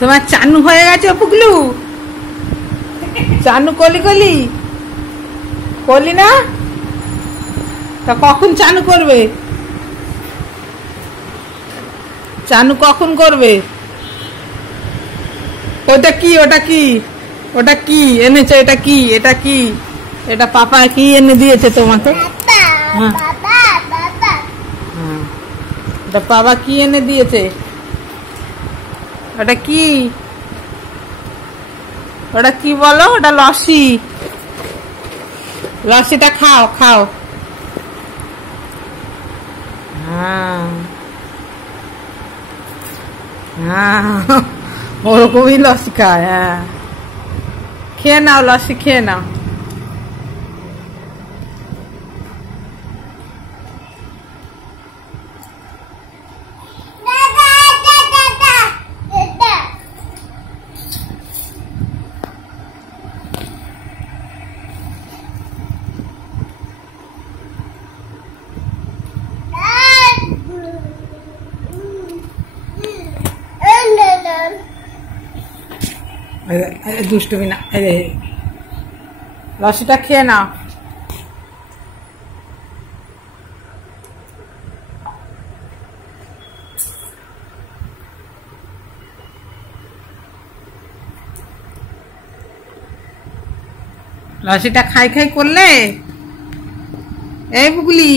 তোমার চানু হয়ে গেছে পুকলু, চানু কলি কলি কলি না, তা কখন চানু করবে? চানু কখন করবে? ওটা কি, ওটা কি, ওটা কি এনেছে? এটা কি, এটা কি, এটা পাপা কি এনে দিয়েছে তোমাকে? হ্যাঁ, এটা বাবা কি এনে দিয়েছে? ওটা কি, ওটা কি বলো? ওটা লস্যি, লস্যিটা খাও খাও। হ্যাঁ হ্যাঁ, ওরকমই লস্যি খায়। হ্যাঁ, খেয়ে নাও লস্যি, খেয়ে নাও। দুষ্টুমি না, লস্যিটা খেয়ে নাও। লস্যিটা খাই খাই করলে, এই বুগলি।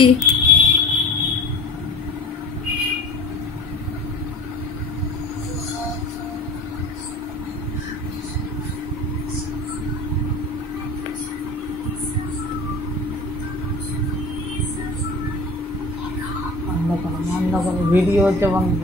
ভিডিও হচ্ছে বন্ধ।